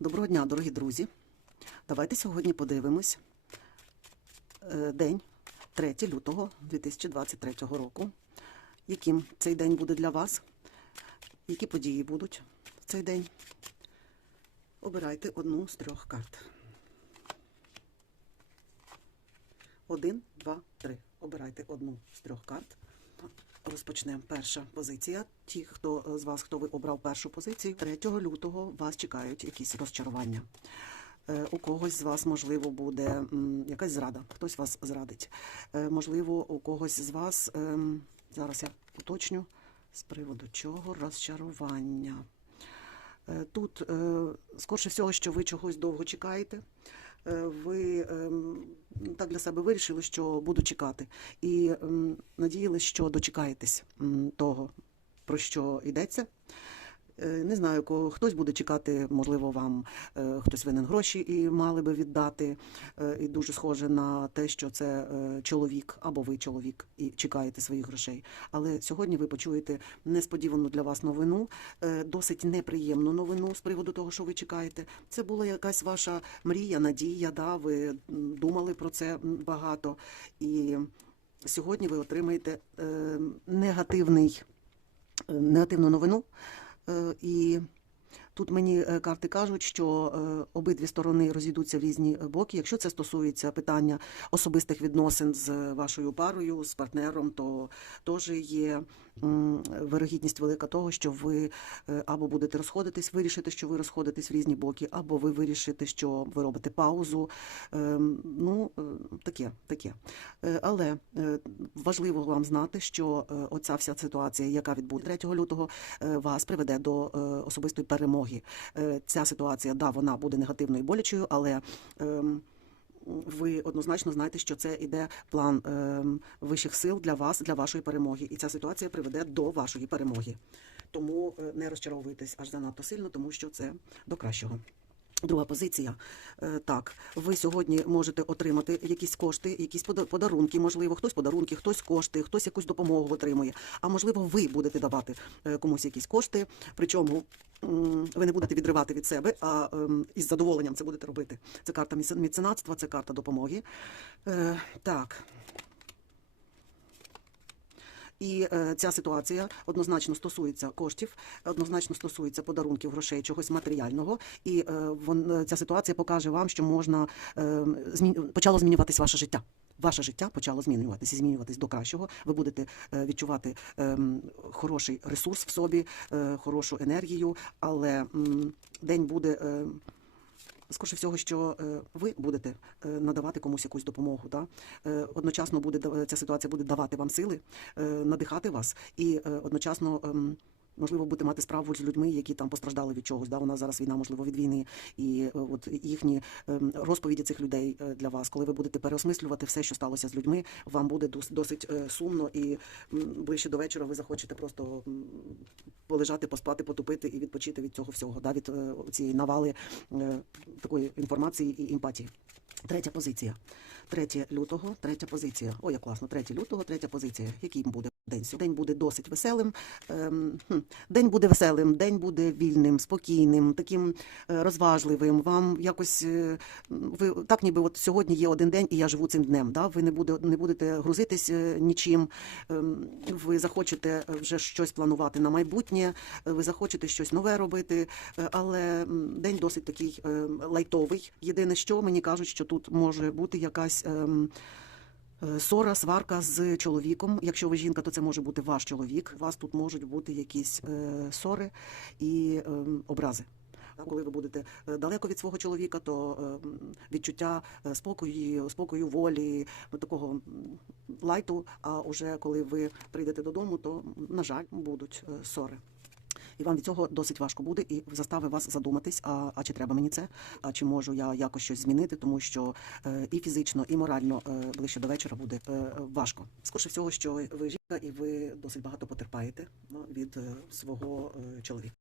Доброго дня, дорогі друзі. Давайте сьогодні подивимось е, день 3 лютого 2023 року. Яким цей день буде для вас? Які події будуть в цей день? Обирайте одну з трьох карт. Один, два, три. Обирайте одну з трьох карт. Розпочнемо. Перша позиція. Ті, хто е, з вас, хто ви обрав першу позицію, 3 лютого вас чекають якісь розчарування. Е, У когось з вас, можливо, буде якась зрада, хтось вас зрадить. Е, Можливо, у когось з вас, ем, зараз я уточню, з приводу чого розчарування. Тут, скорше всього, що ви чогось довго чекаєте. Е, Ви ем, так для себе вирішили, що буду чекати, і ем, надіялись, що дочекаєтесь того, про що йдеться. Е, Не знаю, кого хтось буде чекати, можливо, вам е, хтось винен гроші і мали би віддати. Е, І дуже схоже на те, що це чоловік або ви чоловік і чекаєте своїх грошей. Але сьогодні ви почуєте несподівану для вас новину, досить неприємну новину з приводу того, що ви чекаєте. Це була якась ваша мрія, надія. Да, ви думали про це багато. І сьогодні ви отримаєте негативний, негативну новину. Е, І тут мені е, карти кажуть, що е, обидві сторони розійдуться в різні боки. Якщо це стосується питання особистих відносин з вашою парою, з партнером, то теж є вирогідність велика того, що ви е, або будете розходитись, вирішите, що ви розходитесь в різні боки, або ви вирішите, що ви робите паузу. Ем, Ну, е, таке, таке. Е, Але важливо вам знати, що оця вся ситуація, яка відбуде 3 лютого, вас приведе до особистої перемоги. Ця ситуація, да, вона буде негативною і болячою, але. Ви однозначно знаєте, що це іде план ем, вищих сил для вас, для вашої перемоги, і ця ситуація приведе до вашої перемоги. Тому е, не розчаровуйтесь аж занадто сильно, тому що це до кращого. Друга позиція. Е, Так, ви сьогодні можете отримати якісь кошти, якісь подарунки, можливо, хтось подарунки, хтось кошти, хтось якусь допомогу отримує. А можливо, ви будете давати е, комусь якісь кошти. Причому ви не будете відривати від себе, а ем, із задоволенням це будете робити. Це карта міце- меценатства, це карта допомоги. Е, Так. І е, ця ситуація однозначно стосується коштів, однозначно стосується подарунків, грошей, чогось матеріального. І е, е, ця ситуація покаже вам, що можна почало змінюватись ваше життя. Ваше життя почало змінюватися, змінюватись до кращого. Ви будете відчувати ем, хороший ресурс в собі, хорошу енергію, але день буде. Е, Скоріше всього, що е, ви будете е, надавати комусь якусь допомогу. Да? Е, Одночасно буде ця ситуація буде давати вам сили, надихати вас і одночасно. Можливо, будете мати справу з людьми, які там постраждали від чогось. Да, у нас зараз війна, можливо, від війни, і е, от їхні ем, розповіді цих людей е, для вас, коли ви будете переосмислювати все, що сталося з людьми, вам буде досить е, сумно, і ближче до вечора ви захочете просто полежати, поспати, потупити і відпочити від цього всього, да, від цієї навали такої інформації і емпатії. Третя позиція. 3 лютого, третя позиція. Ой, як класно, 3 лютого, третя позиція. Який буде день? День буде досить веселим. Ем, День буде веселим, день буде вільним, спокійним, таким е, розважливим. Вам якось е, ви так, ніби от сьогодні є один день, і я живу цим днем. Да? Ви не буде не будете грузитись е, нічим. Ем, Ви захочете вже щось планувати на майбутнє, ви захочете щось нове робити, але день досить такий е, лайтовий. Єдине, що мені кажуть, що тут може бути якась. Е, сварка з чоловіком. Якщо ви жінка, то це може бути ваш чоловік. У вас тут можуть бути якісь е, ссори і ем, образи. Коли ви будете е, далеко від свого чоловіка, то ем, відчуття спокою, спокою, волі, такого лайту. А уже коли ви прийдете додому, то на жаль будуть ссори. І вам від цього досить важко буде, і застави вас задуматись, а, а чи треба мені це, а чи можу я якось щось змінити, тому що е, і фізично, і морально е, ближче до вечора буде е, важко. Скоріше всього, що ви жінка, і ви досить багато потерпаєте ну, від свого чоловіка.